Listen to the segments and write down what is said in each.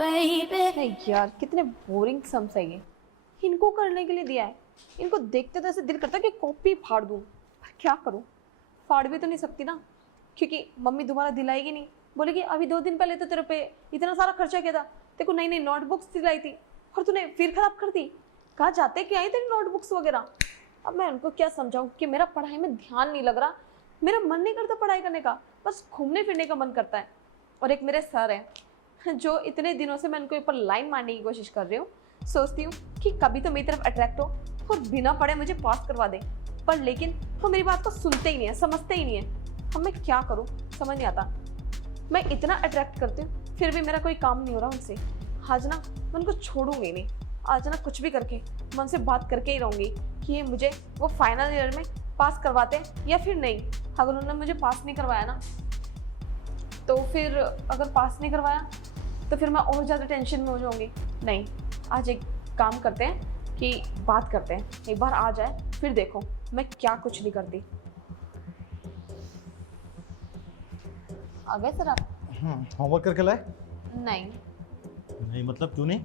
नहीं यार, कितने बोरिंग सम्स है ये। इनको करने के लिए दिया है, इनको देखते तो ऐसे दिल करता है कि कॉपी फाड़ दूं, पर क्या करूं, फाड़ भी तो नहीं सकती ना, क्योंकि मम्मी दोबारा दिलाएगी नहीं। बोलेगी अभी 2 दिन पहले तो तेरे पे इतना सारा खर्चा किया था, तेरे को नई नई नोटबुक्स दिलाई थी और तूने फिर खराब कर दी। कहाँ जाते क्या आई तेरी नोटबुक्स वगैरह। अब मैं उनको क्या समझाऊं कि मेरा पढ़ाई में ध्यान नहीं लग रहा, मेरा मन नहीं करता पढ़ाई करने का, बस घूमने फिरने का मन करता है। और एक मेरे सर हैं जो इतने दिनों से मैं उनके ऊपर लाइन मारने की कोशिश कर रही हूँ, सोचती हूँ कि कभी तो मेरी तरफ अट्रैक्ट हो और बिना पढ़े मुझे पास करवा दे, पर लेकिन वो मेरी बात को सुनते ही नहीं है, समझते ही नहीं है। अब मैं क्या करूँ समझ नहीं आता। मैं इतना अट्रैक्ट करती हूँ फिर भी मेरा कोई काम नहीं हो रहा उनसे। आज ना मैं उनको छोड़ूंगी नहीं, आज ना कुछ भी करके मैं उनसे बात करके ही रहूँगी कि ये मुझे वो फाइनल ईयर में पास करवाते हैं या फिर नहीं। अगर उन्होंने मुझे पास नहीं करवाया ना, तो फिर अगर पास नहीं करवाया तो फिर मैं और ज़्यादा टेंशन में हो जाऊँगी। नहीं, आज एक काम करते हैं कि बात करते हैं, एक बार आ जाए फिर देखो मैं क्या कुछ नहीं करती। आ गए सर आप? होमवर्क करके लाए? नहीं मतलब क्यों नहीं?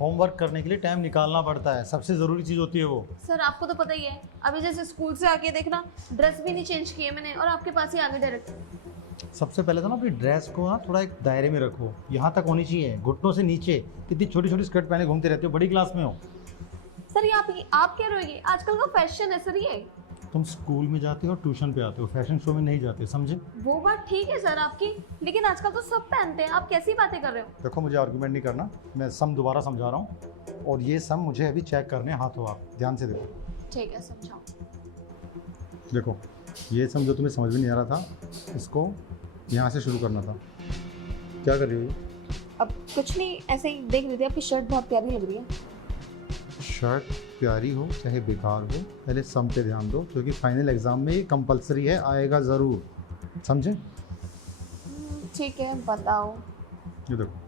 होमवर्क करने के लिए टाइम निकालना पड़ता है, सबसे ज़रूरी चीज़ होती है वो। सर आपको तो पता ही है, अभी जैसे स्कूल से आके देखना ड्रेस भी नहीं चेंज की है मैंने और आपके पास ही आ गई डायरेक्ट। सबसे पहले तो ना अपनी ड्रेस को ना थोड़ा एक दायरे में रखो, यहाँ तक होनी चाहिए, घुटनों से नीचे। इतनी छोटी छोटी स्कर्ट पहने घूमते रहते हो, बड़ी क्लास में हो। सर ये आप कह रहे हो, ये आजकल का फैशन है सर ये। तुम स्कूल में जाते हो और ट्यूशन पे आते हो, फैशन शो में नहीं जाते, समझे? वो बात ठीक है सर आपकी, लेकिन आजकल तो सब पहनते हैं, आप कैसी बातें कर रहे हो? देखो मुझे आर्गूमेंट नहीं करना, मैं सम दोबारा समझा रहा हूँ और ये सम मुझे अभी चेक करने हाथों, आप ध्यान से देखो। ठीक है समझाओ। देखो ये सम जो तुम्हें समझ में नहीं आ रहा था, इसको यहाँ से शुरू करना था। क्या कर रही हो ये? अब कुछ नहीं, ऐसे ही देख रही थी, आपकी शर्ट बहुत प्यारी लग रही है। शर्ट प्यारी हो चाहे बेकार हो, पहले सम पे ध्यान दो, क्योंकि फाइनल एग्जाम में ये कंपलसरी है, आएगा ज़रूर, समझे? ठीक है बताओ। ये देखो,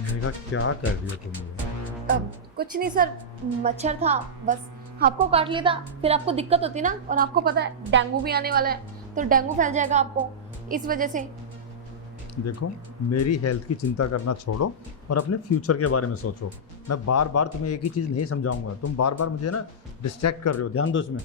मैंने कहा क्या कर रही हो तुम? अब कुछ नहीं सर, मच्छर था बस, आपको काट लिया था, फिर आपको दिक्कत होती ना, और आपको पता है डेंगू भी आने वाला है, तो डेंगू फैल जाएगा आपको, इस वजह से। देखो मेरी हेल्थ की चिंता करना छोड़ो और अपने फ्यूचर के बारे में सोचो। मैं बार बार तुम्हें एक ही चीज़ नहीं समझाऊंगा, तुम बार बार मुझे ना डिस्ट्रैक्ट कर रहे हो, ध्यान दो इसमें।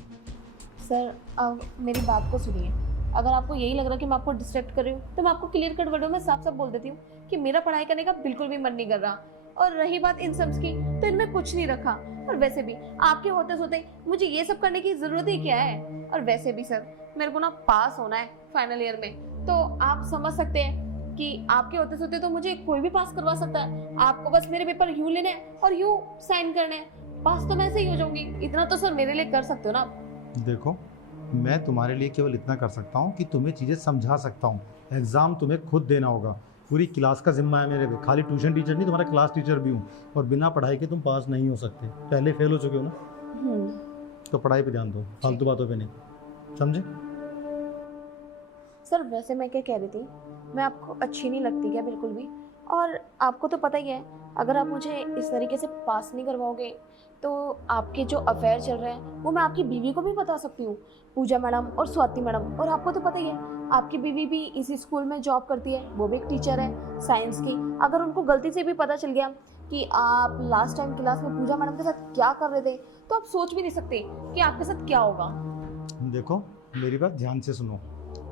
सर अब मेरी बात को सुनिए, अगर आपको यही लग रहा है कि मैं आपको डिस्ट्रैक्ट कर रही हूँ, तो मैं आपको क्लियर कट वर्डों में साफ साफ बोल देती हूँ कि मेरा पढ़ाई करने का बिल्कुल भी मन नहीं कर रहा। और रही बात इन सम्स की, तो इनमें कुछ नहीं रखा, और वैसे भी आपके होते सोते मुझे ये सब करने की जरूरत ही क्या है। और वैसे भी सर मेरे को ना पास होना है फाइनल ईयर में, तो आप समझ सकते हैं कि आपके होते सोते तो मुझे कोई भी पास करवा सकता है। आपको बस मेरे पेपर यूं लेने हैं और यूं साइन करने हैं, पास तो मैं ऐसे ही हो जाऊंगी। इतना तो सर मेरे लिए कर सकते हो ना आप। देखो मैं तुम्हारे लिए केवल इतना कर सकता हूँ कि तुम्हें चीज़ें समझा सकता हूँ, एग्ज़ाम तुम्हें खुद देना होगा, पूरी क्लास का जिम्मा है मेरे पे, खाली ट्यूशन टीचर नहीं, तुम्हारा क्लास टीचर भी हूँ, और बिना पढ़ाई के तुम पास नहीं हो सकते, पहले फेल हो चुके हो ना। तो पढ़ाई पे ध्यान दो, फालतू बातों पे नहीं, समझे? सर वैसे मैं क्या कह रही थी, मैं आपको अच्छी नहीं लगती क्या बिल्कुल भी? और आपको तो पता ही है, अगर आप मुझे इस तरीके से पास नहीं करवाओगे तो आपके जो अफेयर चल रहे हैं वो मैं आपकी बीवी को भी बता सकती हूँ, पूजा मैडम और स्वाति मैडम। और आपको तो पता ही है आपकी बीवी भी इसी स्कूल में जॉब करती है, वो भी एक टीचर है साइंस की। अगर उनको गलती से भी पता चल गया कि आप लास्ट टाइम क्लास में पूजा मैडम के साथ क्या कर रहे थे, तो आप सोच भी नहीं सकते कि आपके साथ क्या होगा। देखो मेरी बात ध्यान से सुनो,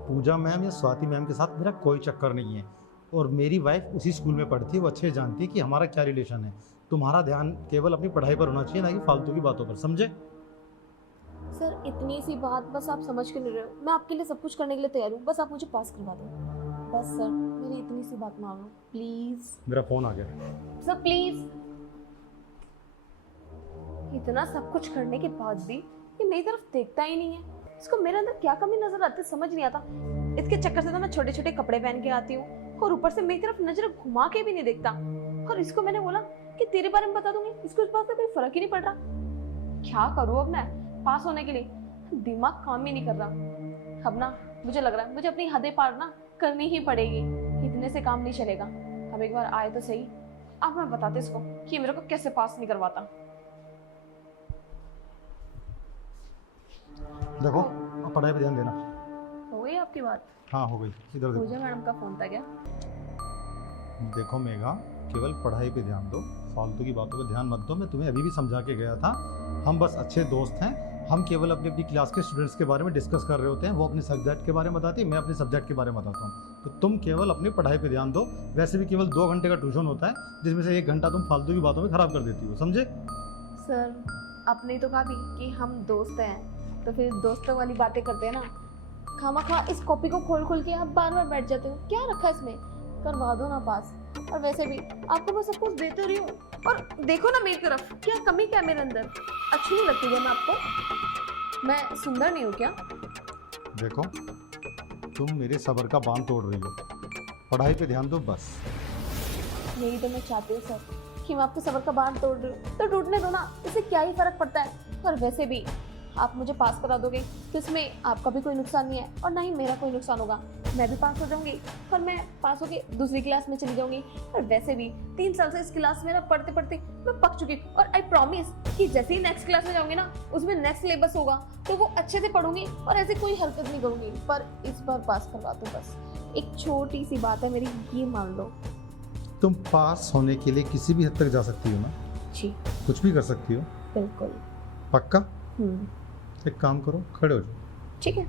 पूजा मैम या स्वाति मैम के साथ मेरा कोई चक्कर नहीं है, और मेरी वाइफ उसी स्कूल में पढ़ती है, वो अच्छे जानती है कि हमारा क्या रिलेशन है। तुम्हारा ध्यान केवल अपनी पढ़ाई पर होना चाहिए, ना कि फालतू की बातों पर, समझे? सर इतनी सी बात बस आप समझ क्यों नहीं रहे हो? मैं आपके लिए सब कुछ करने के लिए तैयार हूँ, बस आप मुझे पास करवा दो। बस सर मेरी इतनी सी बात मान लो प्लीज। मेरा फ़ोन आ गया। Sir please. इतना सब कुछ करने के बाद भी ये मेरी तरफ देखता ही नहीं है, इसको मेरे अंदर क्या कमी नजर आती है समझ नहीं आता। इसके चक्कर से तो मैं छोटे छोटे कपड़े पहन के आती हूँ और ऊपर से मेरी तरफ नजर घुमा के भी नहीं देखता। और इसको मैंने बोला कि तेरे बारे में बता दूंगी, इसको इस बात से कोई फर्क ही नहीं पड़ रहा। क्या करूँ अब मैं पास होने के लिए? दिमाग काम ही नहीं कर रहा। अब ना मुझे लग रहा है मुझे अपनी हदें पार ना करनी ही पड़ेगी, इतने से काम नहीं चलेगा। अब एक बार आए तो सही, अब मैं बताती इसको कि मेरे को कैसे पास नहीं करवाता। देखो अब पढ़ाई पे ध्यान देना। हो आपकी बात? हाँ हो गई। इधर देखो। पूजा मैडम का फोन था क्या? देखो मेघा, केवल पढ़ाई पे ध्यान दो, फालतू की बातों पे ध्यान मत दो। मैं तुम्हें अभी भी समझा के गया था, हम बस अच्छे दोस्त हैं। हम केवल अपनी अपनी क्लास के स्टूडेंट्स के बारे में डिस्कस कर रहे होते हैं। वो अपने सब्जेक्ट के बारे में बताती है, मैं अपने सब्जेक्ट के बारे में बताता हूँ। तो तुम केवल अपनी पढ़ाई पे ध्यान दो। वैसे भी केवल 2 घंटे का ट्यूशन होता है, जिसमें से 1 घंटा तुम फालतू की बातों में ख़राब कर देती हो, समझे? सर आपने तो कहा भी कि हम दोस्त हैं, तो फिर दोस्तों वाली बातें करते हैं ना। खामा इस कॉपी को खोल खोल के आप बार बार बैठ जाते हो, क्या रखा है इसमें? करवा दो ना पास। और वैसे भी आपको मैं सब कुछ दे तो रही हूँ, और देखो ना मेरी तरफ, क्या कमी क्या है मेरे अंदर? अच्छी नहीं लगती है मैं आपको? मैं सुंदर नहीं हूँ क्या? देखो, तुम मेरे सब्र का बांध तोड़ रही हो। पढ़ाई पे ध्यान दो बस। यही तो मैं चाहती हूँ सर, कि मैं आपके सबर का बांध तोड़ रही हूँ, तो टूटने दो ना, इससे क्या ही फर्क पड़ता है। और वैसे भी आप मुझे पास करा दोगे तो इसमें आपका भी कोई नुकसान नहीं है, और ना ही मेरा कोई नुकसान होगा। मैं भी पास हो जाऊंगी, और मैं पास होके दूसरी क्लास में चली जाऊंगी। और वैसे भी 3 साल से इस क्लास में ना पढ़ते पढ़ते मैं पक चुकी हूँ। और आई प्रॉमिस कि जैसे ही नेक्स्ट क्लास में जाऊंगी ना, उसमें नेक्स्ट सिलेबस होगा, तो वो अच्छे से पढ़ूंगी और ऐसे कोई हरकत नहीं करूंगी। पर इस बार पास करवा दो बस। एक छोटी सी बात है मेरी, ये मान लो। तुम पास होने के लिए किसी भी हद तक जा सकती हो ना? जी कुछ भी कर सकती हो? बिल्कुल। पक्का? एक काम करो, खड़े हो जाओ। ठीक है।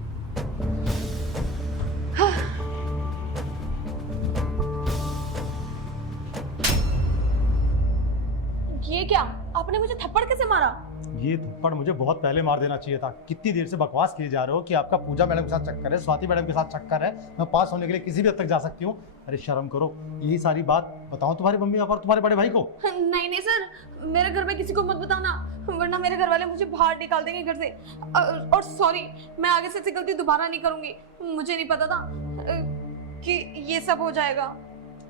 ये क्या? आपने मुझे थप्पड़ कैसे मारा? ये थप्पड़ मुझे बहुत पहले मार देना चाहिए था। कितनी देर से बकवास किए जा रहे हो कि आपका पूजा मैडम के साथ चक्कर है, स्वाति मैडम के साथ चक्कर है, मैं पास होने के लिए किसी भी हद तक जा सकती हूँ। अरे शर्म करो। यही सारी बात बताओ तुम्हारी मम्मी पापा और तुम्हारे बड़े भाई को। नहीं नहीं सर, मेरे घर में किसी को मत बताना, वरना मेरे घर वाले मुझे बाहर निकाल देंगे घर से। और सॉरी, मैं आगे से ऐसी गलती दोबारा नहीं करूंगी। मुझे नहीं पता था कि ये सब हो जाएगा।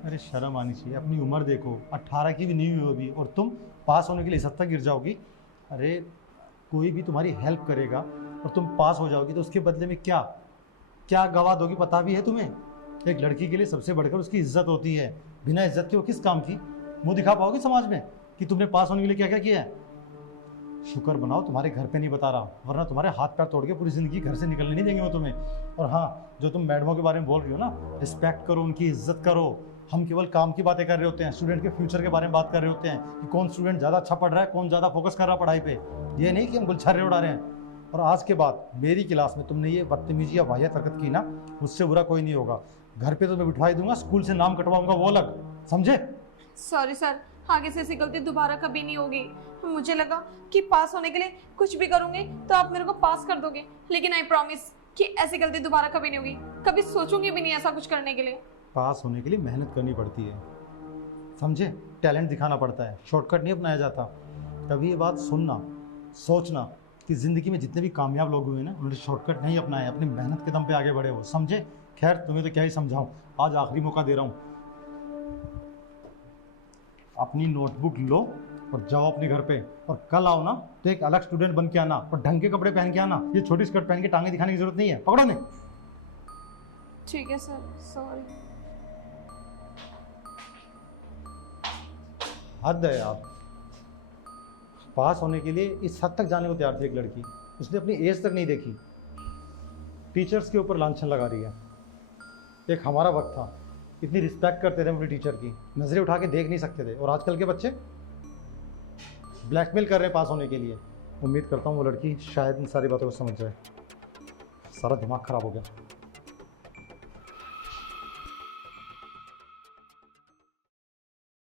अरे शर्म आनी चाहिए। अपनी उम्र देखो, 18 की भी नहीं हुई अभी, और तुम पास होने के लिए इस हद तक गिर जाओगी। अरे कोई भी तुम्हारी हेल्प करेगा और तुम पास हो जाओगी, तो उसके बदले में क्या क्या गवा दोगी पता भी है तुम्हें? एक लड़की के लिए सबसे बढ़कर उसकी इज्जत होती है। बिना इज्जत के वो किस काम की? मुंह दिखा पाओगे समाज में कि तुमने पास होने के लिए क्या क्या किया है? शुक्र बनाओ तुम्हारे घर पे नहीं बता रहा, वरना तुम्हारे हाथ पैर तोड़ के पूरी ज़िंदगी घर से निकलने नहीं देंगे वो तुम्हें। और हाँ, जो तुम मैडमों के बारे में बोल रही हो ना, रिस्पेक्ट करो, उनकी इज्जत करो। हम केवल काम की बातें कर रहे होते हैं, स्टूडेंट के फ्यूचर के बारे में बात कर रहे होते हैं कि कौन स्टूडेंट ज़्यादा अच्छा पढ़ रहा है, कौन ज़्यादा फोकस कर रहा है पढ़ाई पे। ये नहीं कि हम गुलछर्रे उड़ा रहे हैं। और आज के बाद मेरी क्लास में तुमने ये बदतमीजी या वाहियात हरकत की ना, मुझसे बुरा कोई नहीं होगा। घर पे तो मैं बिठवा ही दूंगा, स्कूल से नाम कटवाऊंगा वो अलग, समझे? सॉरी सर, आगे से ऐसी गलती दोबारा कभी नहीं होगी। मुझे लगा कि पास होने के लिए कुछ भी करूंगी तो आप मेरे को पास कर दोगे, लेकिन आई प्रॉमिस कि ऐसी गलती दोबारा कभी नहीं होगी। कभी सोचूंगी भी नहीं ऐसा कुछ करने के लिए। पास होने के लिए मेहनत करनी पड़ती है, समझे? टैलेंट दिखाना पड़ता है, शॉर्टकट नहीं अपनाया जाता। कभी ये बात सुनना, सोचना कि ज़िंदगी में जितने भी कामयाब लोग हुए ना, उन्होंने शॉर्टकट नहीं अपनाया, अपनी मेहनत के दम पे आगे बढ़े हो, समझे? खैर तुम्हें तो क्या ही समझाऊं, आज आखिरी मौका दे रहा हूँ। अपनी नोटबुक लो और जाओ अपने घर पे, और कल आओ ना तो एक अलग स्टूडेंट बन के आना, और ढंग के कपड़े पहन के आना। ये छोटी स्कर्ट पहन के टांगे दिखाने की जरूरत नहीं है, पकड़ो ने। ठीक है सर, सॉरी। हद है यार। पास होने के लिए इस हद तक जाने को तैयार थी एक लड़की, उसने अपनी एज तक नहीं देखी, टीचर्स के ऊपर लांछन लगा रही है। एक हमारा वक्त था, इतनी रिस्पेक्ट करते थे अपने टीचर की, नजरें उठा के देख नहीं सकते थे। और आजकल के बच्चे ब्लैकमेल कर रहे हैं पास होने के लिए। उम्मीद करता हूँ वो लड़की शायद इन सारी बातों को समझ जाए। सारा दिमाग खराब हो गया।